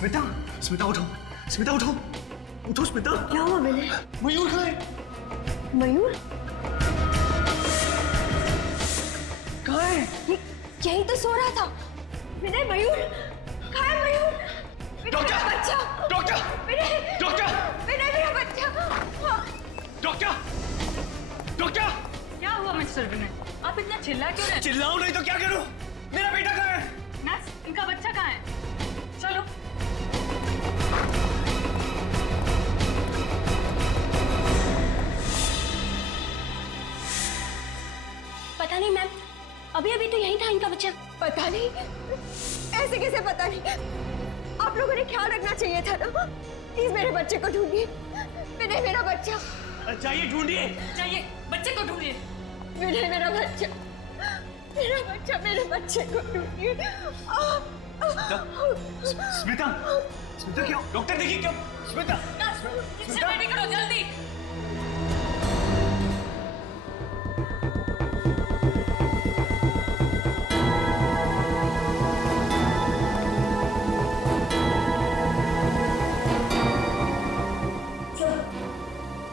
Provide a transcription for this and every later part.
स्मिता, स्मिता उठो, स्मिता उठो, उठो स्मिता। क्या हुआ विनय? मयूर कहाँ है? मयूर कहाँ है? ये यहीं तो सो रहा था। विनय मयूर कहाँ है? मयूर डॉक्टर! मेरा बच्चा! डॉक्टर! विनय! डॉक्टर! विनय मेरा बच्चा! डॉक्टर! डॉक्टर! क्या हुआ मिस्टर विनय? आप इतना चिल्ला क्यों रहे? चिल्लाऊं नहीं तो क्या करूं? मेरा बेटा कहाँ है? नर्स, इनका बच्चा कहाँ है? चलो। पता नहीं मैम, अभी अभी तो यहीं था इनका बच्चा। पता नहीं, ऐसे कैसे पता नहीं? आप लोगों ने ख्याल रखना चाहिए था ना। प्लीज मेरे बच्चे को ढूंढिए। विनय मेरा बच्चा! चाहिए, ढूंढिए। चाहिए, बच्चे को ढूंढिए। विनय मेरा बच्चा! मेरा बच्चा, मेरे बच्चे को ढूंढिए। स्मिता, स्मिता क्यों? डॉक्टर देखिए क्यों? स्मिता, इससे रेडी करो जल्दी।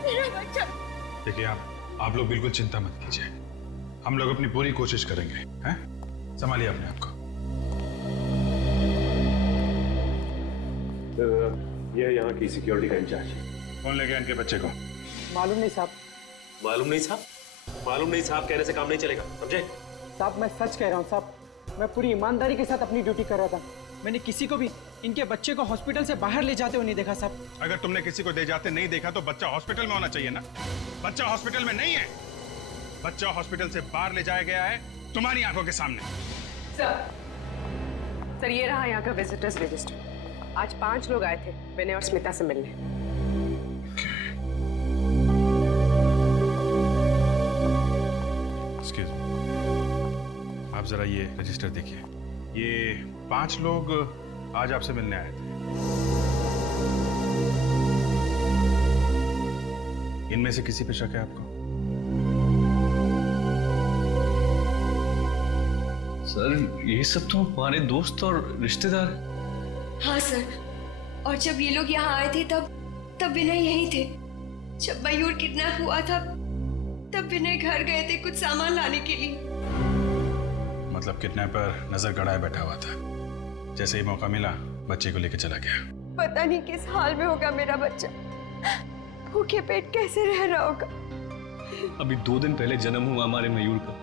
मेरा बच्चा! देखिए आप लोग बिल्कुल चिंता मत कीजिए, हम लोग अपनी पूरी कोशिश करेंगे। हैं? संभालिए अपने आप को। ये यहाँ की सिक्योरिटी का इंचार्ज है। कौन ले गया इनके बच्चे को? मालूम नहीं साहब। मालूम नहीं साहब? मालूम नहीं साहब कहने से काम नहीं चलेगा, समझे? साहब मैं सच कह रहा हूँ साहब, मैं पूरी ईमानदारी के साथ अपनी ड्यूटी कर रहा था। मैंने किसी को भी इनके बच्चे को हॉस्पिटल से बाहर ले जाते हुए नहीं देखा साहब। अगर तुमने किसी को दे जाते नहीं देखा तो बच्चा हॉस्पिटल में होना चाहिए ना। बच्चा हॉस्पिटल में नहीं है, बच्चा हॉस्पिटल से बाहर ले जाया गया है तुम्हारी आंखों के सामने। सर ये रहा यहाँ का विजिटर्स रजिस्टर। आज 5 लोग आए थे विनय और स्मिता से मिलने। एक्सक्यूज मी, आप जरा ये रजिस्टर देखिए। ये 5 लोग आज आपसे मिलने आए थे। इनमें से किसी पे शक है आपको? सर ये सब तो हमारे दोस्त और रिश्तेदार हैं। हाँ सर, और जब ये लोग यहाँ आए थे तब विनय यहीं थे। जब मयूर किडनैप हुआ था तब विनय घर गए थे कुछ सामान लाने के लिए। मतलब किडनैपर नजर गड़ाए बैठा हुआ था, जैसे ही मौका मिला बच्चे को लेकर चला गया। पता नहीं किस हाल में होगा मेरा बच्चा, भूखे पेट कैसे रह रहा होगा। अभी 2 दिन पहले जन्म हुआ हमारे मयूर का।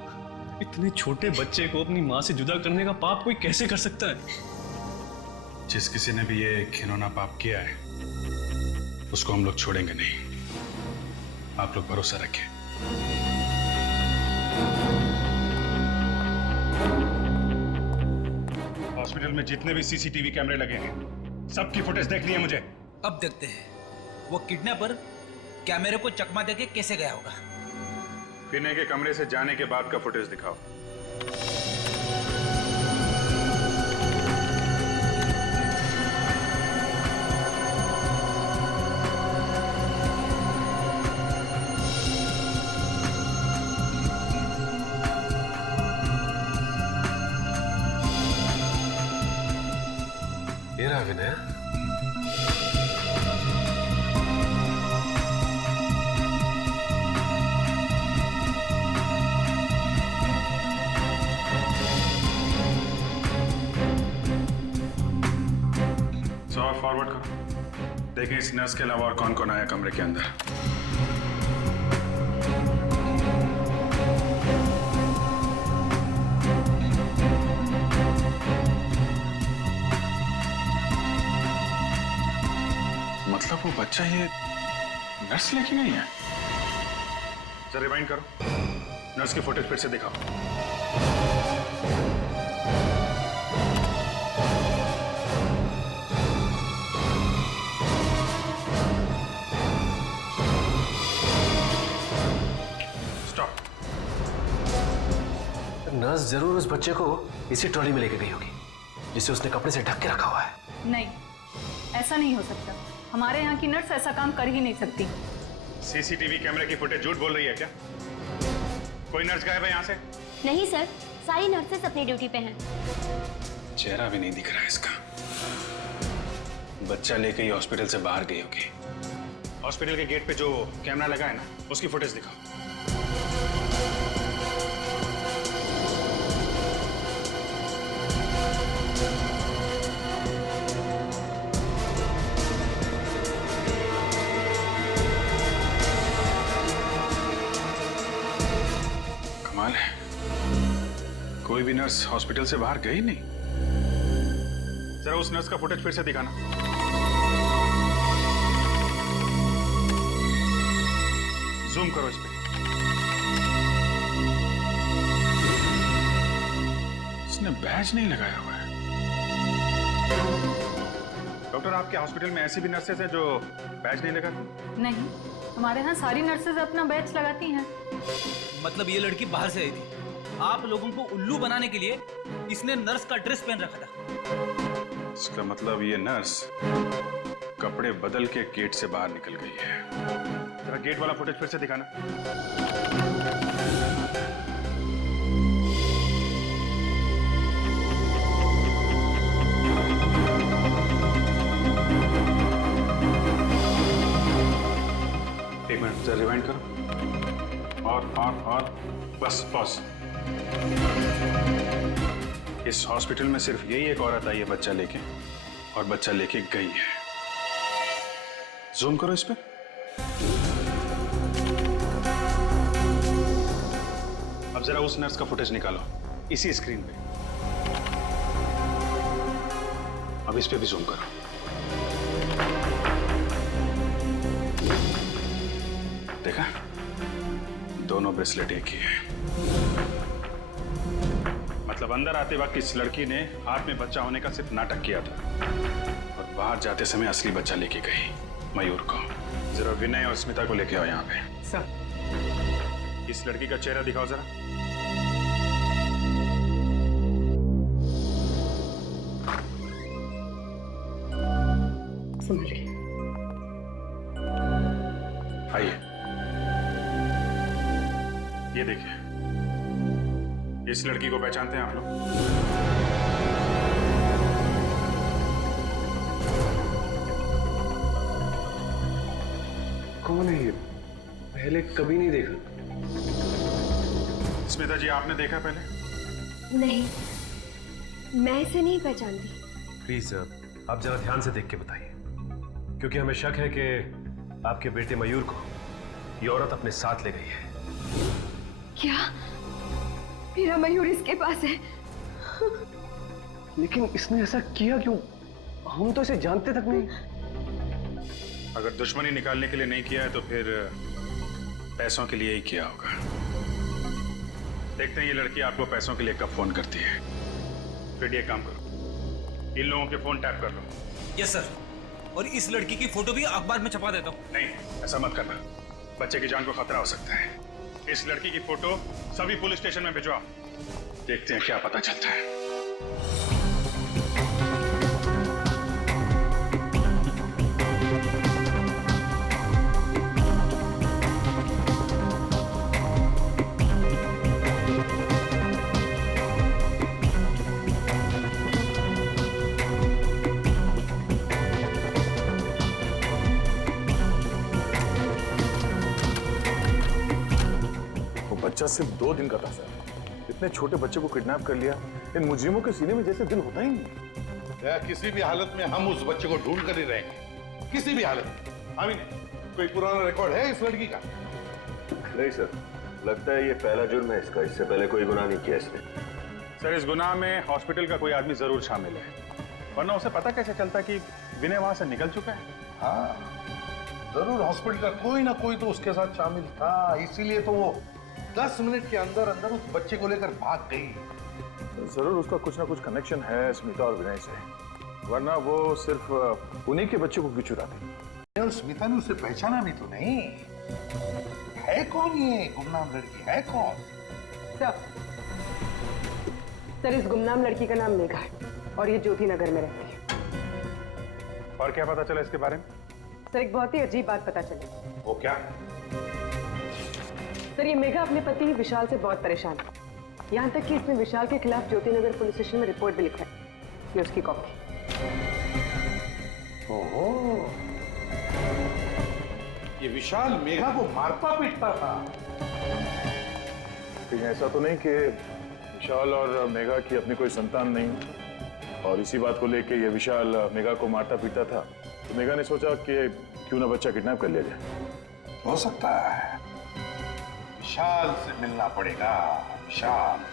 इतने छोटे बच्चे को अपनी माँ से जुदा करने का पाप कोई कैसे कर सकता है? जिस किसी ने भी ये घिनौना पाप किया है उसको हम लोग छोड़ेंगे नहीं। आप लोग भरोसा रखें। हॉस्पिटल में जितने भी सीसीटीवी कैमरे लगे हैं सबकी फुटेज देखनी है मुझे। अब देखते हैं वो किडनैपर कैमरे को चकमा देके कैसे गया होगा। विनय के कमरे से जाने के बाद का फुटेज दिखाओ। ये रहा विनय। और फॉरवर्ड करो, देखें इस नर्स के अलावा और कौन कौन आया कमरे के अंदर। मतलब वो बच्चा ये नर्स लेके गई है? जरा रिवाइंड करो, नर्स की फुटेज फिर से दिखाओ। नर्स जरूर उस बच्चे को इसी ट्रॉली में लेके गई होगी जिसे उसने कपड़े से ढक के रखा हुआ है। नहीं, ऐसा नहीं हो सकता। हमारे यहाँ की नर्स ऐसा काम कर ही नहीं सकती। सीसीटीवी कैमरे की फुटेज झूठ बोल रही है क्या? कोई नर्स गायब है यहाँ से? नहीं सर, सारी नर्सेस अपनी ड्यूटी पे हैं। चेहरा भी नहीं दिख रहा है इसका। बच्चा लेके ही हॉस्पिटल से बाहर गई होगी। हॉस्पिटल के गेट पे जो कैमरा लगा है ना, उसकी फुटेज दिखाओ। कमाल है, कोई भी नर्स हॉस्पिटल से बाहर गई नहीं। जरा उस नर्स का फुटेज फिर से दिखाना। जूम करो इस पे। इसने बैज नहीं लगाया हुआ है। डॉक्टर, आपके हॉस्पिटल में ऐसी भी नर्सेज हैं जो बैज नहीं लगाती? नहीं, हमारे यहाँ सारी नर्सेज अपना बैच लगाती हैं। मतलब ये लड़की बाहर से आई थी, आप लोगों को उल्लू बनाने के लिए इसने नर्स का ड्रेस पहन रखा था। इसका मतलब ये नर्स कपड़े बदल के गेट से बाहर निकल गई है। जरा गेट वाला फुटेज फिर से दिखाना। एक मिनट, जरा रिवाइंड करो। और बस पॉज। इस हॉस्पिटल में सिर्फ यही एक औरत आई है बच्चा लेके, और बच्चा लेके गई है। जूम करो इस पे। अब जरा उस नर्स का फुटेज निकालो इसी स्क्रीन पे। अब इस पे भी जूम करो। देखा, दोनों ब्रेसलेट एक ही है। मतलब अंदर आते वक्त इस लड़की ने हाथ में बच्चा होने का सिर्फ नाटक किया था, और बाहर जाते समय असली बच्चा लेके गई, मयूर को। जरा विनय और स्मिता को लेके आओ यहाँ पे। सर, इस लड़की का चेहरा दिखाओ जरा। समझ गई। आइए, ये देखिए, इस लड़की को पहचानते हैं आप लोग? कौन है ये? पहले कभी नहीं देखा। स्मिता जी, आपने देखा पहले? नहीं, मैं इसे नहीं पहचानती। प्लीज आप जरा ध्यान से देख के बताइए, क्योंकि हमें शक है कि आपके बेटे मयूर को ये औरत अपने साथ ले गई है। क्या मेरा मयूर इसके पास है? लेकिन इसने ऐसा किया क्यों? हम तो इसे जानते तक नहीं। अगर दुश्मनी निकालने के लिए नहीं किया है तो फिर पैसों के लिए ही किया होगा। देखते हैं ये लड़की आपको पैसों के लिए कब फोन करती है। फिर ये काम करो, इन लोगों के फोन टैप कर लो। यस सर, और इस लड़की की फोटो भी अखबार में छपा देता हूँ। नहीं, ऐसा मत करना, बच्चे की जान को खतरा हो सकता है। इस लड़की की फोटो सभी पुलिस स्टेशन में भिजवाओ, देखते हैं क्या पता चलता है। बच्चा सिर्फ 2 दिन का था सर। इतने छोटे बच्चे को किडनैप कर लिया। इन मुजरिमों के सीने में जैसे दिल होता ही नहीं। या किसी भी हालत में हम उस बच्चे को ढूंढ कर ही रहेंगे, किसी भी हालत में। अभी नहीं, कोई पुराना रिकॉर्ड है इस लड़की का? नहीं सर, लगता है ये पहला जुर्म है इसका। इससे पहले कोई गुनाह नहीं किया इसने। सर, इस गुनाह में हॉस्पिटल का कोई आदमी जरूर शामिल है, वरना उसे पता कैसे चलता कि विनय वहां से निकल चुका है? हाँ, जरूर हॉस्पिटल का कोई ना कोई तो उसके साथ शामिल था, इसीलिए तो वो 10 मिनट के अंदर अंदर उस बच्चे को लेकर भाग गई। जरूर उसका कुछ ना कुछ कनेक्शन है स्मिता और विनय से, वरना वो सिर्फ उन्हीं के बच्चे को क्यों चुराती? और स्मिता ने उसे पहचाना भी तो नहीं। है कौन ये गुमनाम लड़की, है कौन? सर, इस गुमनाम लड़की का नाम मेघा है और ये ज्योति नगर में रहती है। और क्या पता चला इसके बारे में? सर, एक बहुत ही अजीब बात पता चली। वो क्या? सर, ये मेघा अपने पति विशाल से बहुत परेशान है, यहाँ तक कि इसने विशाल के खिलाफ ज्योति नगर पुलिस स्टेशन में रिपोर्ट भी लिखा है। ये उसकी कॉपी। विशाल मेघा को मारता पीटता था। कहीं ऐसा तो नहीं कि विशाल और मेघा की अपनी कोई संतान नहीं और इसी बात को लेके ये विशाल मेघा को मारता पीटता था, तो मेघा ने सोचा कि क्यों ना बच्चा किडनैप कर लिया जाए। हो सकता है। विशाल से मिलना पड़ेगा। विशाल।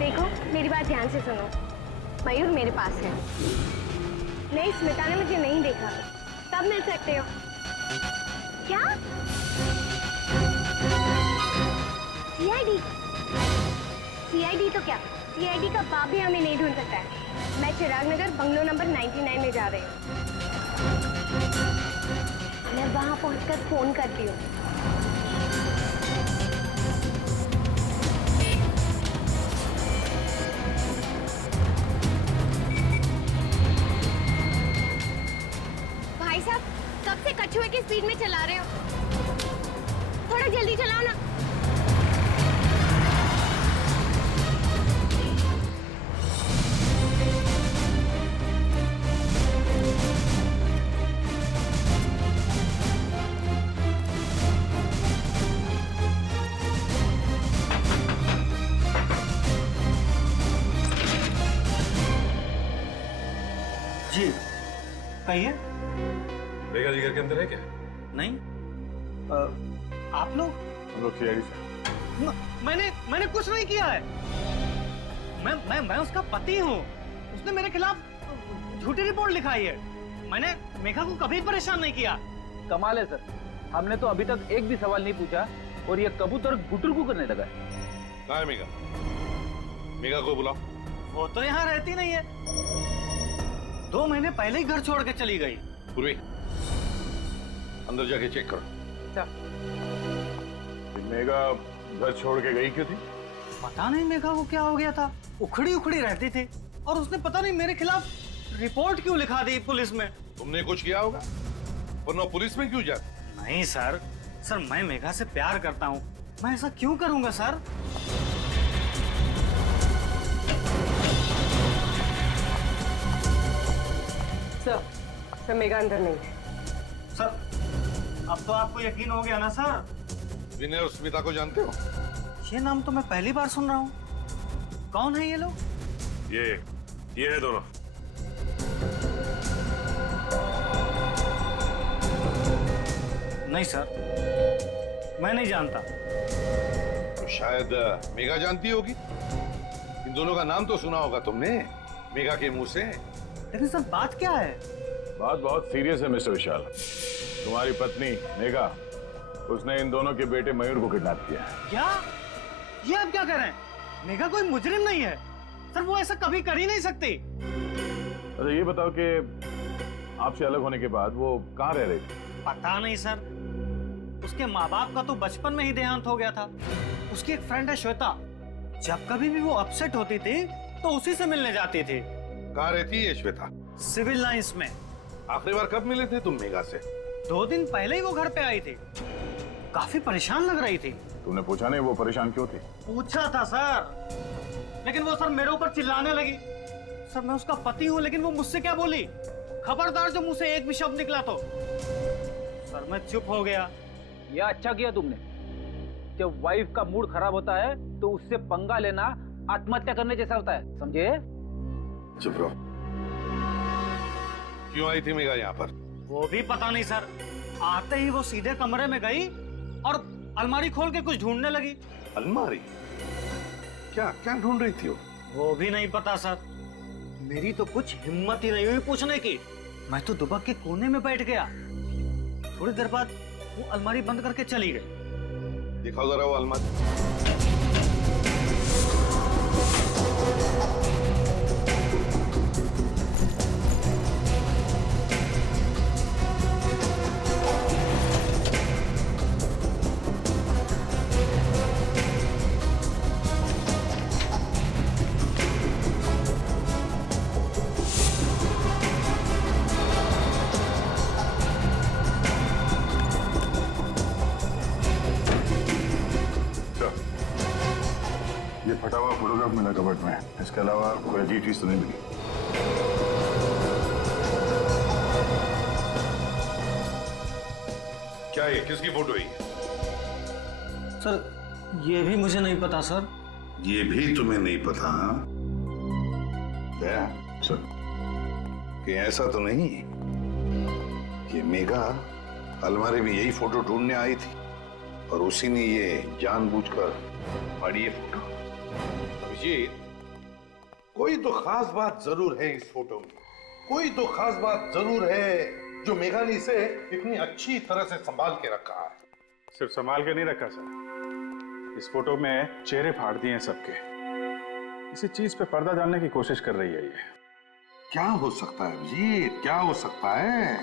देखो मेरी बात ध्यान से सुनो, मयूर मेरे पास है। नहीं, स्मिता ने मुझे नहीं देखा, तब मिल सकते हो। क्या? सीआईडी? सीआईडी तो क्या, सीआईडी का बाप भी हमें नहीं ढूंढ सकता है। मैं चिराग नगर बंगलो नंबर 99 में जा रही हूँ। मैं वहां पहुंचकर फोन करती हूँ। भाई साहब, कब से कछुए की स्पीड में चला रहे हो? थोड़ा जल्दी चलाओ ना। जी कहिए। मेघा जी घर के अंदर है क्या? नहीं, आप लोग? हम लोग सीआईडी से। मैंने कुछ नहीं किया है। मैं उसका पति हूँ। उसने मेरे खिलाफ झूठी रिपोर्ट लिखाई है। मैंने मेघा को कभी परेशान नहीं किया। कमाल है सर, हमने तो अभी तक एक भी सवाल नहीं पूछा और ये कबूतर गुटुरगु करने लगा है। कहाँ है मेघा? मेघा को बुलाओ। वो तो यहाँ रहती नहीं है। 2 महीने पहले ही घर छोड़ के चली गई। पूर्वी, अंदर जाके चेक करो। मेघा घर छोड़ के गई क्यों थी? पता नहीं मेघा को क्या हो गया था। उखड़ी उखड़ी रहती थी और उसने पता नहीं मेरे खिलाफ रिपोर्ट क्यों लिखा दी पुलिस में। तुमने कुछ किया होगा, वरना पुलिस में क्यों जाती? नहीं सर, मैं मेघा से प्यार करता हूँ। मैं ऐसा क्यों करूंगा सर? सर मेघा अंदर नहीं है। सर, अब तो आपको यकीन हो गया ना सर? विनय और स्मिता को जानते हो? ये नाम तो मैं पहली बार सुन रहा हूँ। कौन है ये लोग? ये है दोनों। नहीं सर, मैं नहीं जानता। तो शायद मेघा जानती होगी। इन दोनों का नाम तो सुना होगा तुमने मेघा के मुंह से। लेकिन सर बात क्या है? बात बहुत सीरियस है मिस्टर विशाल। तुम्हारी पत्नी मेघा, उसने इन दोनों के बेटे मयूर को किडनैप किया है। क्या? ये आप क्या कह रहे हैं? मेघा कोई मुजरिम नहीं है सर, वो ऐसा कभी कर ही नहीं सकती। अरे ये बताओ कि आपसे अलग होने के बाद वो कहाँ रह रही थी? पता नहीं सर, उसके माँ बाप का तो बचपन में ही देहांत हो गया था। उसकी एक फ्रेंड है श्वेता, जब कभी भी वो अपसेट होती थी तो उसी से मिलने जाती थी। कहाँ रहती है श्वेता? सिविल लाइंस में। आखिरी बार कब मिले थे तुम मेघा से? 2 दिन पहले ही वो घर पे आई थी। काफी परेशान लग रही थी। तुमने पूछा नहीं वो परेशान क्यों थी? पूछा था सर, लेकिन वो सर मेरे ऊपर चिल्लाने लगी। सर मैं उसका पति हूँ, लेकिन वो मुझसे क्या बोली? खबरदार जो मुंह से एक भी शब्द निकला तो। सर मैं चुप हो गया। यह अच्छा किया तुमने। जब वाइफ का मूड खराब होता है तो उससे पंगा लेना आत्महत्या करने जैसा होता है, समझे? चुप रहो। क्यों आई थी मेघा यहाँ पर? वो भी पता नहीं सर। आते ही वो सीधे कमरे में गई और अलमारी खोल के कुछ ढूंढने लगी। अलमारी? क्या क्या ढूंढ रही थी वो भी नहीं पता सर। मेरी तो कुछ हिम्मत ही नहीं हुई पूछने की। मैं तो दुबक के कोने में बैठ गया। थोड़ी देर बाद वो अलमारी बंद करके चली गई। दिखाओ जरा वो अलमारी। ये फटा हुआ फोटोग्राफ मिला कबर्ड में, इसके अलावा कोई अजीब चीज तो नहीं मिली। क्या ये किसकी फोटो है? सर ये भी मुझे नहीं पता सर। ये भी तुम्हें नहीं पता? हाँ? क्या सर कि ऐसा तो नहीं कि मेघा अलमारी में यही फोटो ढूंढने आई थी और उसी ने ये जानबूझकर फाड़ी ये फोटो? अभिजीत, कोई तो खास बात जरूर है इस फोटो में, कोई तो खास बात जरूर है जो मेघा ने इसे इतनी अच्छी तरह से संभाल के रखा है। सिर्फ संभाल के नहीं रखा सर, इस फोटो में चेहरे फाड़ दिए हैं सबके। इसी चीज पे पर्दा डालने की कोशिश कर रही है ये। क्या हो सकता है अभिजीत, क्या हो सकता है?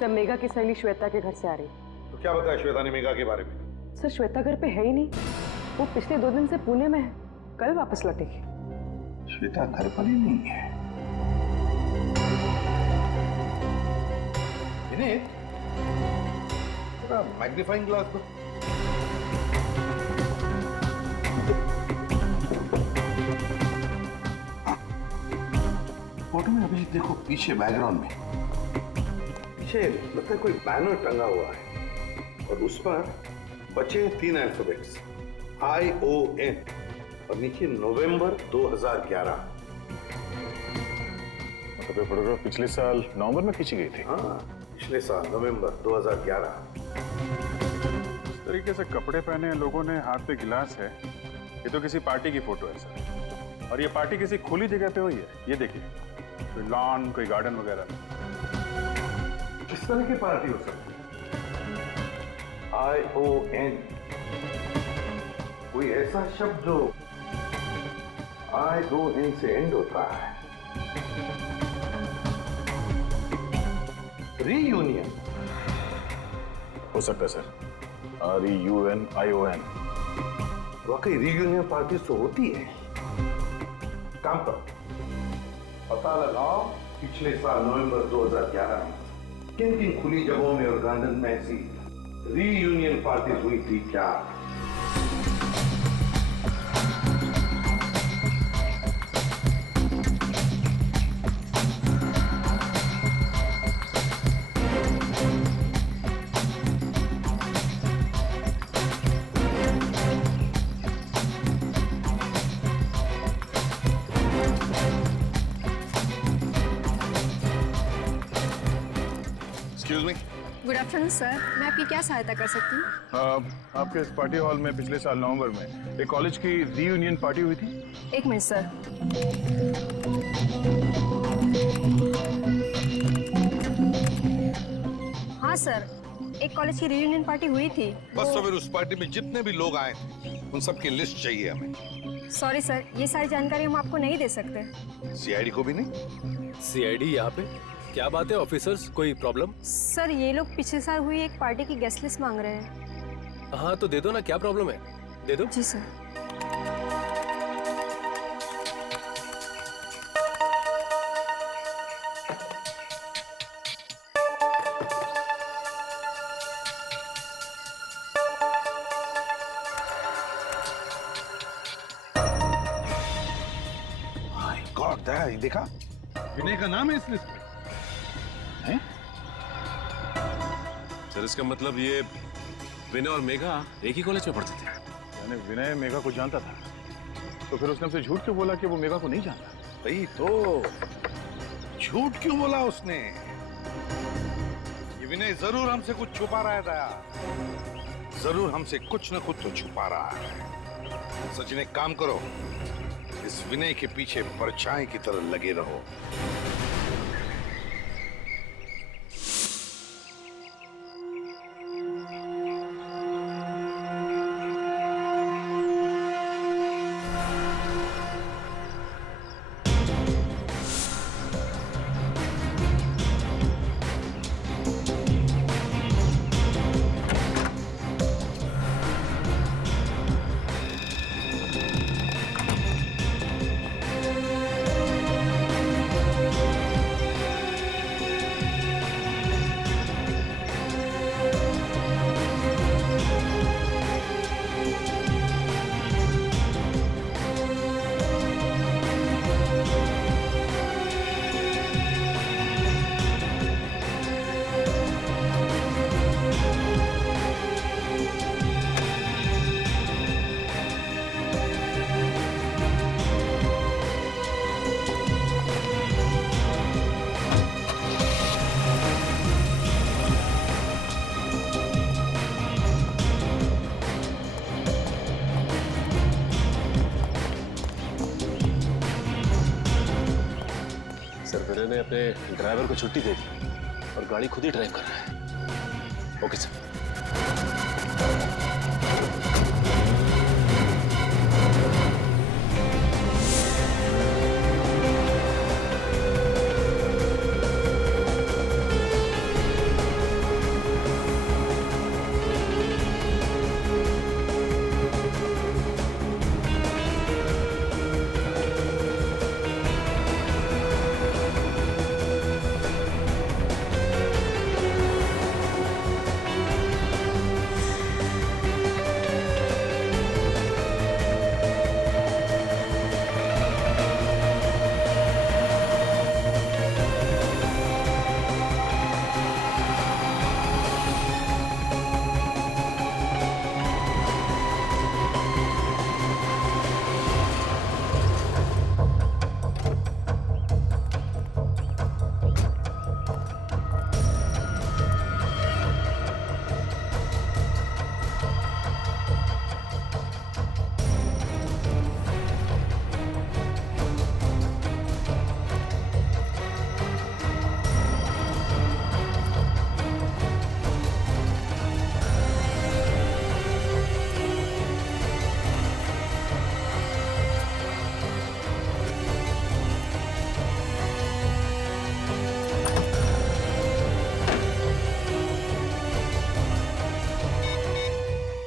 सर मेघा की सहेली श्वेता के घर से आ रही। तो क्या बताया श्वेता ने मेघा के बारे में? सर श्वेता घर पे है ही नहीं, वो पिछले 2 दिन से पुणे में है, कल वापस लौटेगी। श्वेता घर पर ही नहीं है। मैग्नीफाइंग ग्लास दो। फोटो में अभी देखो पीछे बैकग्राउंड में पीछे लगता है कोई बैनर टंगा हुआ है और उस पर बचे 3 अल्फाबेट्स ION और नीचे नवंबर 2011। मतलब ये फोटोग्राफ पिछले साल नवंबर में खींची गई थी? हाँ, पिछले साल नवंबर 2011। इस तरीके से कपड़े पहने लोगों ने, हाथ पे गिलास है, ये तो किसी पार्टी की फोटो है सर। और ये पार्टी किसी खुली जगह पे हुई है, ये देखिए, कोई लॉन, कोई गार्डन वगैरह। किस तरह की पार्टी हो सकती है? ION, कोई ऐसा शब्द जो I2N से एंड होता है। रीयूनियन हो सकता है सर, REUNION। वाकई रीयूनियन पार्टी तो होती है। काम करो, पता लगाओ पिछले साल नवंबर 2011 में किन किन खुली जगहों में और गार्डन में ऐसी रीयूनियन पार्टी हुई थी क्या? गुड आफ्टरनून सर, मैं आपकी क्या सहायता कर सकती हूँ? आपके इस पार्टी हॉल में पिछले साल नवंबर में एक कॉलेज की रीयूनियन पार्टी हुई थी। 1 मिनट सर। हाँ सर, एक कॉलेज की रीयूनियन पार्टी हुई थी। बस तो फिर उस पार्टी में जितने भी लोग आए थे उन सबकी लिस्ट चाहिए हमें। सॉरी सर, ये सारी जानकारी हम आपको नहीं दे सकते। CID को भी नहीं? CID यहाँ पे? क्या बात है ऑफिसर्स, कोई प्रॉब्लम? सर ये लोग पिछले साल हुई एक पार्टी की गेस्ट लिस्ट मांग रहे हैं। हाँ तो दे दो ना, क्या प्रॉब्लम है, दे दो। जी सर। गॉड, देखा विनय का नाम है इस लिस्ट में। सर इसका मतलब ये विनय और मेघा एक ही कॉलेज में पढ़ते थे? यानी विनय मेघा को जानता था, तो फिर उसने हमसे झूठ क्यों बोला कि वो मेघा को नहीं जानता? भाई तो झूठ क्यों बोला उसने? ये विनय जरूर हमसे कुछ छुपा रहा है दया, जरूर हमसे कुछ न कुछ तो छुपा रहा है। सचिन एक काम करो, इस विनय के पीछे परछाई की तरह लगे रहो। मैंने अपने ड्राइवर को छुट्टी दे दी और गाड़ी खुद ही ड्राइव कर रहा है। Okay sir.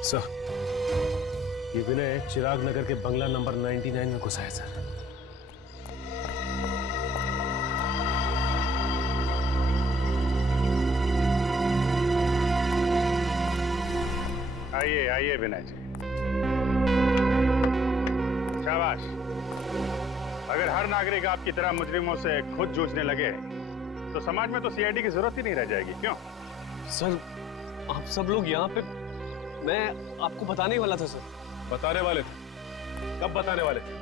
सर, ये विनय चिराग नगर के बंगला नंबर 99 में घुसा है सर। आइए आइए विनय जी, शाबाश। अगर हर नागरिक आपकी तरह मुजरिमों से खुद जूझने लगे तो समाज में तो सीआईडी की जरूरत ही नहीं रह जाएगी। क्यों सर, आप सब लोग यहाँ पे, मैं आपको बताने वाला था सर। बताने वाले थे? कब बताने वाले थे?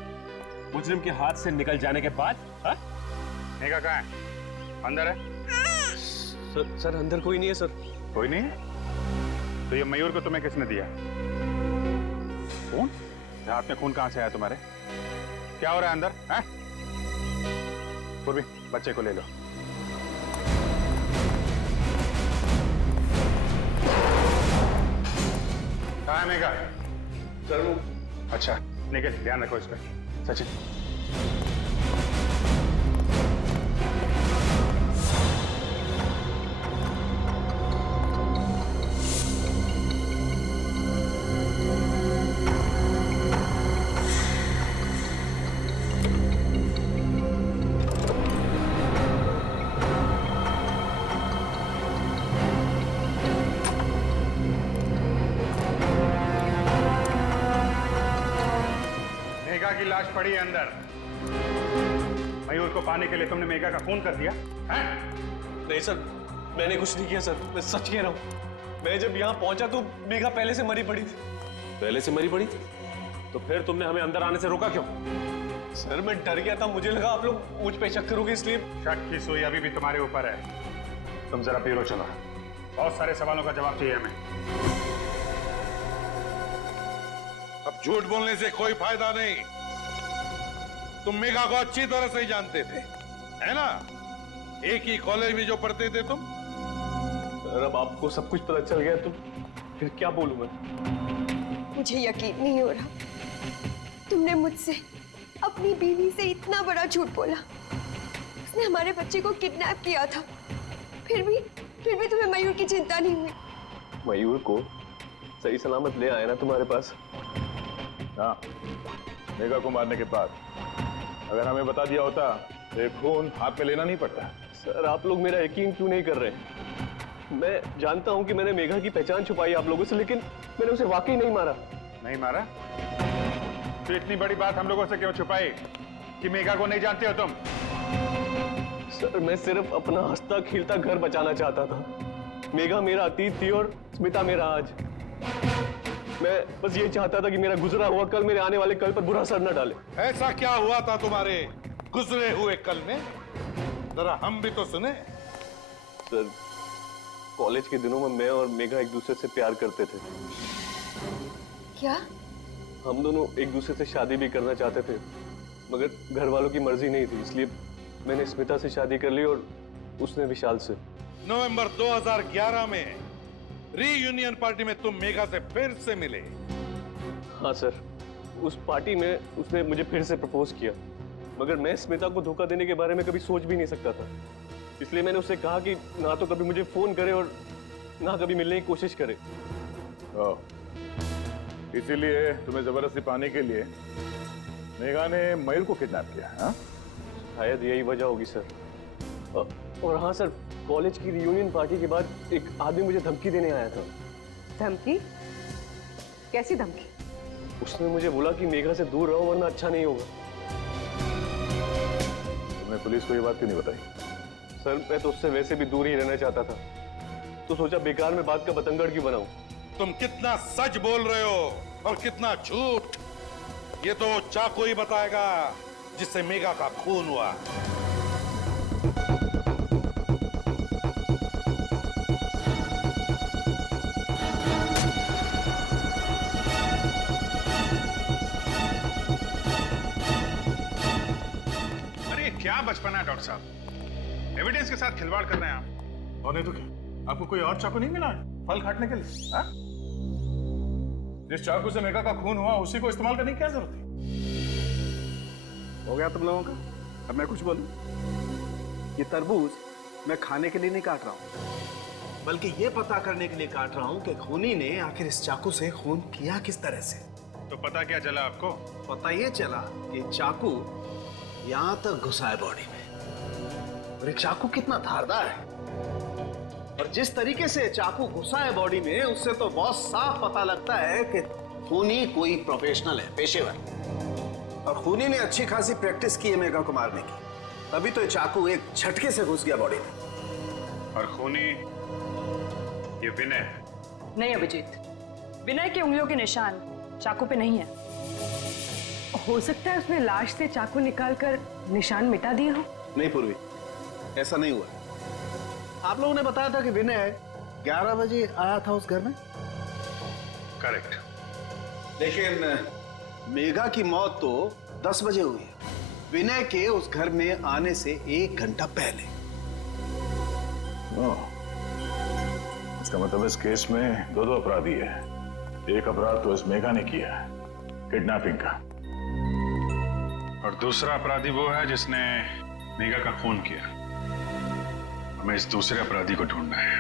मुजरिम के हाथ से निकल जाने के बाद? मेघा कहाँ है? अंदर है? सर अंदर कोई नहीं है सर। कोई नहीं है? तो ये मयूर को तुम्हें किसने दिया? खून? हाथ में खून कहाँ से आया तुम्हारे? क्या हो रहा है अंदर? हैं? पूर्वी, बच्चे को ले लो। कहाँ है मेघा? सर वो, अच्छा निकल, ध्यान रखो इसका। सचिन, की लाश पड़ी है अंदर। मयूर को पाने के लिए तुमने मेघा का खून कर दिया है? नहीं सर, मैंने कुछ नहीं किया सर, मैं सच कह रहा हूँ। मैं जब यहाँ पहुंचा तो मेघा पहले से मरी पड़ी थी। पहले से मरी पड़ी थी? तो फिर तुमने हमें अंदर आने से रोका क्यों? सर मैं डर गया था, मुझे लगा आप लोग मुझ पे शक करोगे इसलिए। शक की सुई अभी भी तुम्हारे ऊपर है। तुम जरा ब्यूरो चलो, बहुत सारे सवालों का जवाब चाहिए हमें। अब झूठ बोलने से कोई फायदा नहीं। तुम मेघा को अच्छी तरह से ही जानते थे, है ना? एक ही कॉलेज में जो पढ़ते थे तुम। सर अब आपको सब कुछ पता चल गया तो फिर क्या बोलूं मैं? मुझे यकीन नहीं हो रहा, तुमने मुझसे अपनी बीवी से इतना बड़ा झूठ बोला। उसने हमारे बच्चे को किडनैप किया था, फिर भी तुम्हें मयूर की चिंता नहीं हुई। मयूर को सही सलामत ले आए ना तुम्हारे पास? हाँ, मेघा को मारने के बाद अगर हमें बता दिया होता तो ये खून हाथ में लेना नहीं पड़ता। सर आप लोग मेरा यकीन क्यों नहीं कर रहे? मैं जानता हूं कि मैंने मेघा की पहचान छुपाई आप लोगों से, लेकिन मैंने उसे वाकई नहीं मारा। नहीं मारा? तो इतनी बड़ी बात हम लोगों से क्यों छुपाई कि मेघा को नहीं जानते हो तुम? सर मैं सिर्फ अपना हंसता खिलता घर बचाना चाहता था। मेघा मेरा अतीत थी और स्मिता मेरा आज। मैं बस ये चाहता था कि मेरा गुजरा हुआ कल मेरे आने वाले कल पर बुरा असर न डाले। ऐसा क्या हुआ था तुम्हारे गुजरे हुए कल में? जरा हम भी तो सुने। सर कॉलेज के दिनों में मैं और मेघा एक दूसरे से प्यार करते थे। क्या? हम दोनों एक दूसरे से शादी भी करना चाहते थे, मगर घर वालों की मर्जी नहीं थी, इसलिए मैंने स्मिता से शादी कर ली और उसने विशाल से। नवंबर 2011 में रीयूनियन पार्टी में तुम मेघा से फिर से मिले। हाँ सर, उस पार्टी में उसने मुझे फिर से प्रपोज किया, मगर मैं स्मिता को धोखा देने के बारे में कभी सोच भी नहीं सकता था। इसलिए मैंने उससे कहा कि ना तो कभी मुझे फोन करे और ना कभी मिलने की कोशिश करे। इसीलिए तुम्हें जबरदस्ती पाने के लिए मेघा ने मयूर को किडनैप किया। हाँ, शायद यही वजह होगी सर। और हाँ सर, कॉलेज की रियूनियन पार्टी के बाद एक आदमी मुझे धमकी देने आया था। धमकी? कैसी धमकी? उसने मुझे बोला कि मेघा से दूर रहो वरना अच्छा नहीं होगा। तुमने पुलिस को ये बात क्यों नहीं बताई? सर, मैं तो उससे वैसे भी दूर ही रहना चाहता था, तो सोचा बेकार में बात का बतंगड़ क्यों बनाऊं। तुम कितना सच बोल रहे हो और कितना झूठ, ये तो चाकू ही बताएगा जिससे मेघा का खून हुआ। अरे क्या बचपना है डॉक्टर साहब, एविडेंस के साथ खिलवाड़ कर रहे हैं आप। और नहीं तो क्या, आपको कोई और चाकू नहीं मिला है फल काटने के लिए? हाँ? जिस चाकू से मेघा का खून हुआ उसी को इस्तेमाल करने की क्या जरूरत थी? हो गया तुम लोगों का? अब मैं कुछ बोलूं? ये तरबूज मैं खाने के लिए नहीं काट रहा हूं, बल्कि ये पता करने के लिए काट रहा हूं कि खूनी ने आखिर इस चाकू से खून किया किस तरह से। तो पता क्या चला आपको? पता ये चला कि चाकू यहां तक घुसा है बॉडी में, और एक चाकू कितना धारदार है, और जिस तरीके से चाकू घुसा है बॉडी में, उससे तो बहुत साफ पता लगता है कि खूनी कोई प्रोफेशनल है, पेशेवर। और खूनी ने अच्छी खासी प्रैक्टिस की है मेघा को मारने की, तभी तो ये चाकू एक झटके से घुस गया बॉडी में। और खूनी ये विनय है। नहीं अभिजीत, विनय की उंगलियों के निशान चाकू पे नहीं है। हो सकता है उसने लाश से चाकू निकालकर निशान मिटा दिए हो। नहीं पूर्वी, ऐसा नहीं हुआ। आप लोगों ने बताया था कि विनय 11 बजे आया था उस घर में। करेक्ट। लेकिन मेघा की मौत तो 10 बजे हुई है, विनय के उस घर में आने से 1 घंटा पहले। इसका मतलब इस केस में दो अपराधी है। एक अपराध तो इस मेघा ने किया है, किडनैपिंग का, और दूसरा अपराधी वो है जिसने मेघा का खून किया। हमें इस दूसरे अपराधी को ढूंढना है।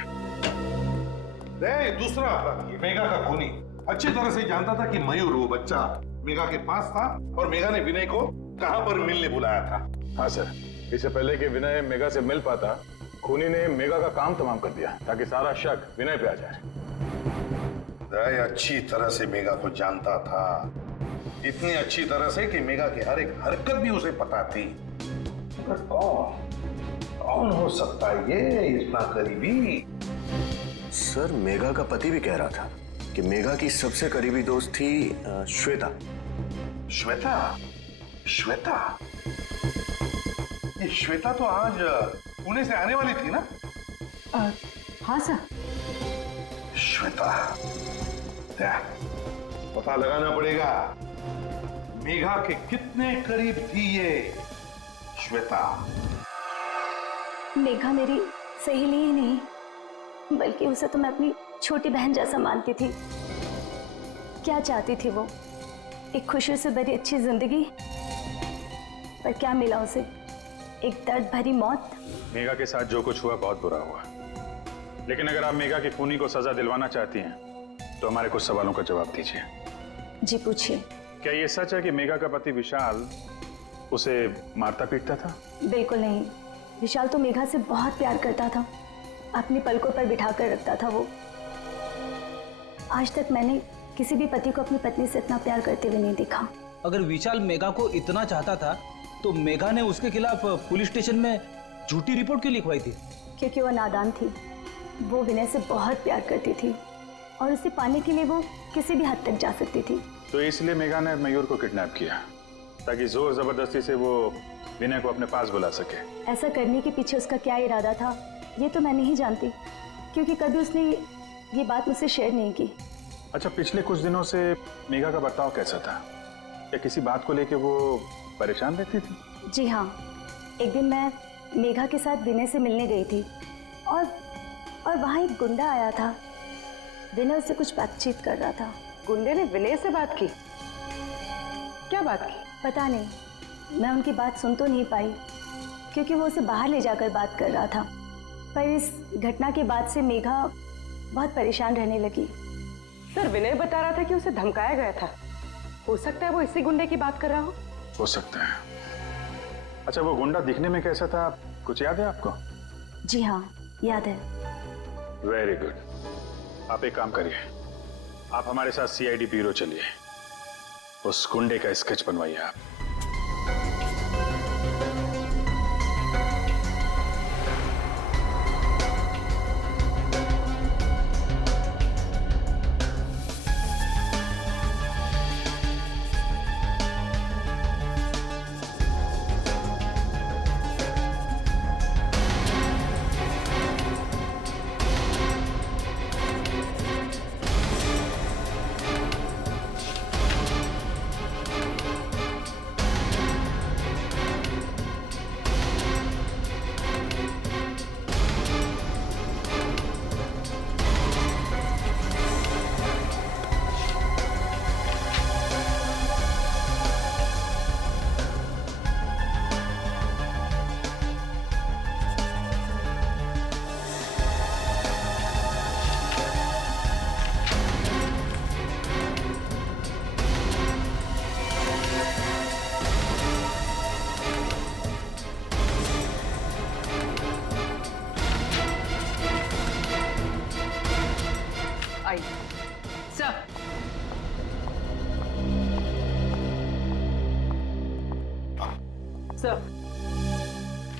दूसरा अपराधी मेघा का खूनी अच्छी तरह से जानता था कि मयूर वो बच्चा मेघा के पास था और मेघा ने विनय को कहां पर मिलने बुलाया था। हाँ सर, इससे पहले कि विनय मेघा से मिल पाता, खूनी ने मेघा का काम तमाम कर दिया ताकि सारा शक विनय पे आ जाए। अच्छी तरह से मेघा को जानता था, इतनी अच्छी तरह से कि मेघा की हर एक हरकत भी उसे पता थी। मगर कौन हो सकता है ये इतना करीबी? सर, मेघा का पति भी कह रहा था कि मेघा की सबसे करीबी दोस्त थी श्वेता। श्वेता? श्वेता? ये श्वेता तो आज पुणे से आने वाली थी ना? हाँ सर। श्वेता, पता लगाना पड़ेगा मेघा के कितने करीब थी ये श्वेता। मेघा मेरी सहेली ही नहीं, बल्कि उसे तो मैं अपनी छोटी बहन जैसा मानती थी। क्या चाहती थी वो? एक खुशी से भरी अच्छी जिंदगी, पर क्या मिला उसे? एक दर्द भरी मौत। मेघा के साथ जो कुछ हुआ बहुत बुरा हुआ, लेकिन अगर आप मेघा की खूनी को सजा दिलवाना चाहती हैं तो हमारे कुछ सवालों का जवाब दीजिए। जी पूछिए। क्या ये सच है कि मेघा का पति विशाल उसे मारता पीटता था? बिल्कुल नहीं। विशाल तो मेघा से बहुत प्यार करता था, अपनी पलकों पर बिठा कर रखता था वो। आज तक मैंने किसी भी पति को अपनी पत्नी से इतना प्यार करते हुए नहीं देखा। अगर विशाल मेघा को इतना चाहता था तो मेघा ने उसके खिलाफ पुलिस स्टेशन में झूठी रिपोर्ट क्यों लिखवाई थी? क्योंकि वो नादान थी। वो विनय से बहुत प्यार करती थी और उसे पाने के लिए वो किसी भी हद तक जा सकती थी। तो इसलिए मेघा ने मयूर को किडनैप किया ताकि जोर जबरदस्ती से वो विनय को अपने पास बुला सके। ऐसा करने के पीछे उसका क्या इरादा था ये तो मैं नहीं जानती, क्योंकि कभी उसने ये बात मुझसे शेयर नहीं की। अच्छा, पिछले कुछ दिनों से मेघा का बर्ताव कैसा था? क्या किसी बात को लेके वो परेशान रहती थी? जी हाँ, एक दिन मैं मेघा के साथ विनय से मिलने गई थी और वहाँ एक गुंडा आया था। विनय उससे कुछ बातचीत कर रहा था। गुंडे ने विनय से बात की? क्या बात की? पता नहीं, मैं उनकी बात सुन तो नहीं पाई क्योंकि वो उसे बाहर ले जाकर बात कर रहा था। पर इस घटना के बाद से मेघा बहुत परेशान रहने लगी। सर, विनय बता रहा था कि उसे धमकाया गया था। हो सकता है वो इसी गुंडे की बात कर रहा हो सकता है। अच्छा, वो गुंडा दिखने में कैसा था, कुछ याद है आपको? जी हाँ, याद है। Very good. आप एक काम करिए, आप हमारे साथ सीआईडी ब्यूरो चलिए, उस गुंडे का स्केच बनवाइए आप।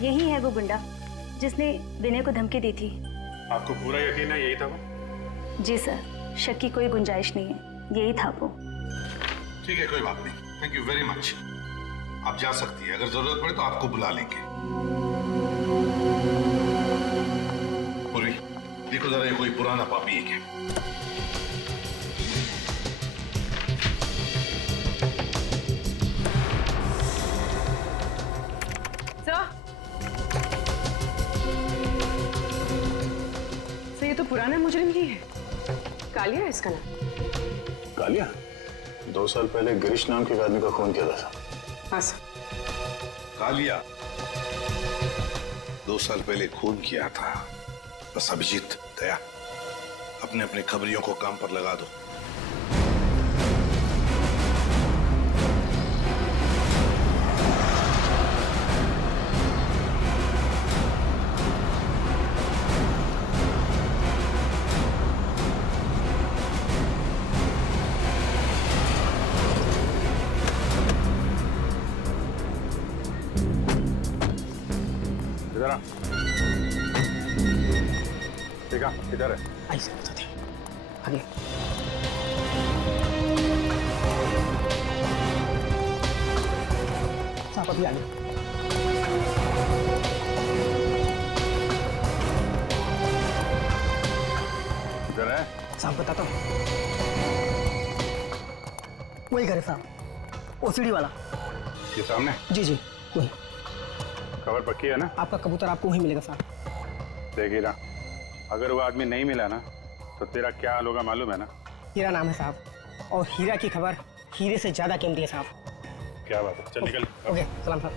यही है वो गुंडा जिसने विनय को धमकी दी थी। आपको पूरा यकीन है यही था वो? जी सर, शक की कोई गुंजाइश नहीं है, यही था वो। ठीक है, कोई बात नहीं। Thank you very much. आप जा सकती है, अगर जरूरत पड़े तो आपको बुला लेंगे। पूर्वी, देखो जरा ये कोई पुराना पापी है क्या? ये तो पुराना मुजरिम ही है। कालिया है इसका नाम। कालिया? 2 साल पहले गिरीश नाम के आदमी का खून किया था। हाँ सर। कालिया 2 साल पहले खून किया था। बस अभिजीत, दया, अपने अपने खबरियों को काम पर लगा दो। इधर है। आई सर, बताते हैं। आगे। साहब अभी आगे। इधर है। साहब बताता हूँ। वही घर है साहब, ओसीडी वाला। ये सामने? जी जी वही। खबर पक्की है ना? आपका कबूतर आपको वहीं मिलेगा साहब। देखिए ना, अगर वो आदमी नहीं मिला ना तो तेरा क्या हाल होगा मालूम है ना? हीरा नाम है साहब, और हीरा की खबर हीरे से ज्यादा कीमती है साहब। क्या बात है, चल निकल। ओके, सलाम साहब।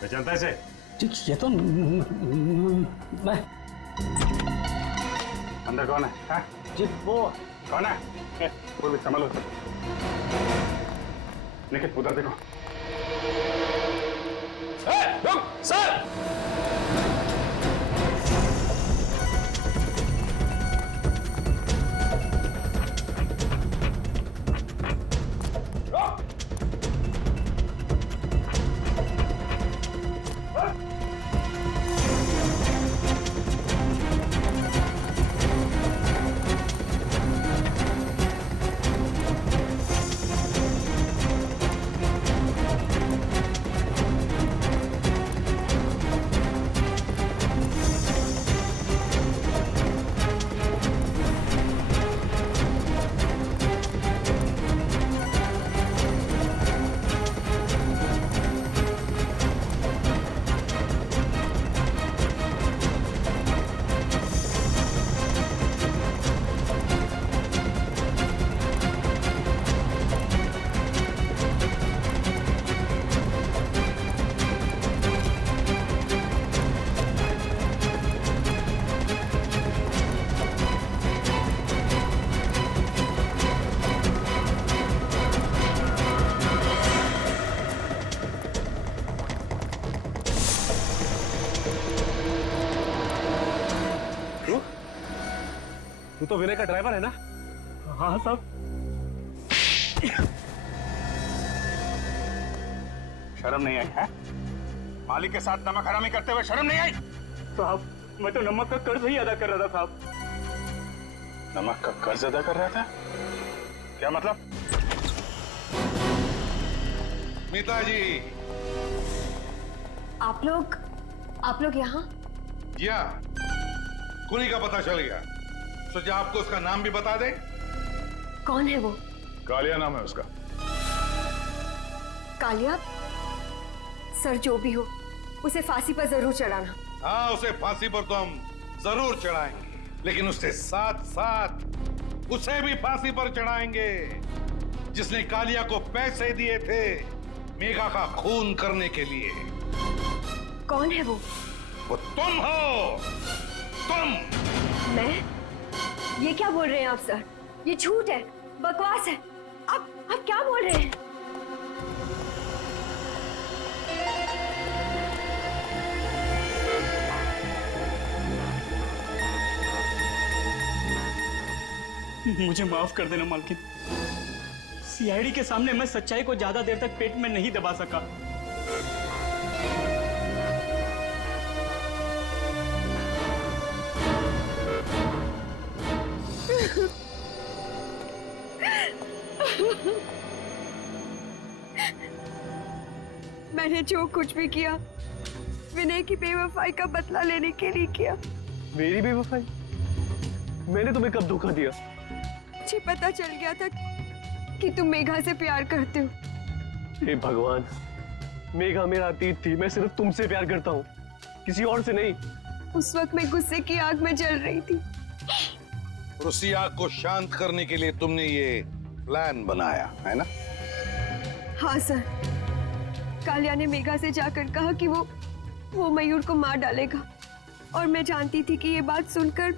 पहचानता है इसे? ये तो मैं। अंदर कौन है? हाँ? जी वो कौन है? कोई भी संभालो। निखिल उधर देखो। सर! तू तो विनय का ड्राइवर है ना? हाँ साहब। शर्म नहीं आई है? मालिक के साथ नमक हरामी करते हुए शर्म नहीं आई? साहब मैं तो नमक का कर्ज ही अदा कर रहा था साहब। नमक का कर्ज अदा कर रहा था? क्या मतलब? मीता जी। आप लोग यहाँ? या कुनी का पता चल गया। सोचा आपको उसका नाम भी बता दे। कौन है वो? कालिया नाम है उसका। कालिया? सर जो भी हो उसे फांसी पर जरूर चढ़ाना। हाँ, उसे फांसी पर तो हम जरूर चढ़ाएंगे, लेकिन उसके साथ साथ उसे भी फांसी पर चढ़ाएंगे जिसने कालिया को पैसे दिए थे मेघा का खून करने के लिए। कौन है वो? वो तुम हो। तुम। मैं? ये क्या बोल रहे हैं आप सर? ये झूठ है, बकवास है। आप क्या बोल रहे हैं? मुझे माफ कर देना मालकिन। सीआईडी के सामने मैं सच्चाई को ज्यादा देर तक पेट में नहीं दबा सका। मैंने जो कुछ भी किया विनय की बेवफाई का बदला लेने के लिए किया। मेरी बेवफाई? मैंने तुम्हें कब धोखा दिया? मुझे पता चल गया था कि तुम मेघा से प्यार करते हो। हे भगवान, मेघा मेरा अतीत थी। मैं सिर्फ तुमसे प्यार करता हूँ, किसी और से नहीं। उस वक्त मैं गुस्से की आग में जल रही थी। और उसी आग को शांत करने के लिए तुमने ये प्लान बनाया है ना? हाँ सर। कालिया ने मेघा से जाकर कहा कि वो मयूर को मार डालेगा, और मैं जानती थी कि ये बात सुनकर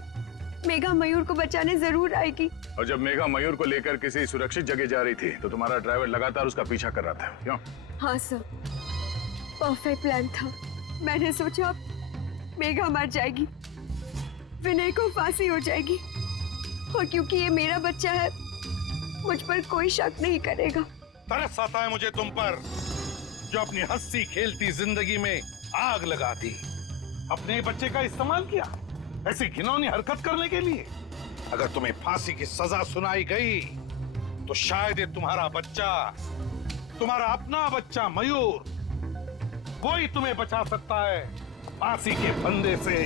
मेघा मयूर को बचाने जरूर आएगी। और जब मेघा मयूर को लेकर किसी सुरक्षित जगह जा रही थी तो तुम्हारा ड्राइवर लगातार उसका पीछा कर रहा था, क्यों? हाँ सर, परफेक्ट प्लान था। मैंने सोचा मेघा मर जाएगी, विनय को फांसी हो जाएगी, और क्योंकि ये मेरा बच्चा है मुझ पर कोई शक नहीं करेगा। तरस आता है मुझे तुम पर, जो अपनी हंसी खेलती जिंदगी में आग लगा दी। अपने बच्चे का इस्तेमाल किया ऐसी घिनौनी हरकत करने के लिए। अगर तुम्हें फांसी की सजा सुनाई गई तो शायद ये तुम्हारा बच्चा, तुम्हारा अपना बच्चा मयूर, वो ही तुम्हें बचा सकता है फांसी के फंदे से।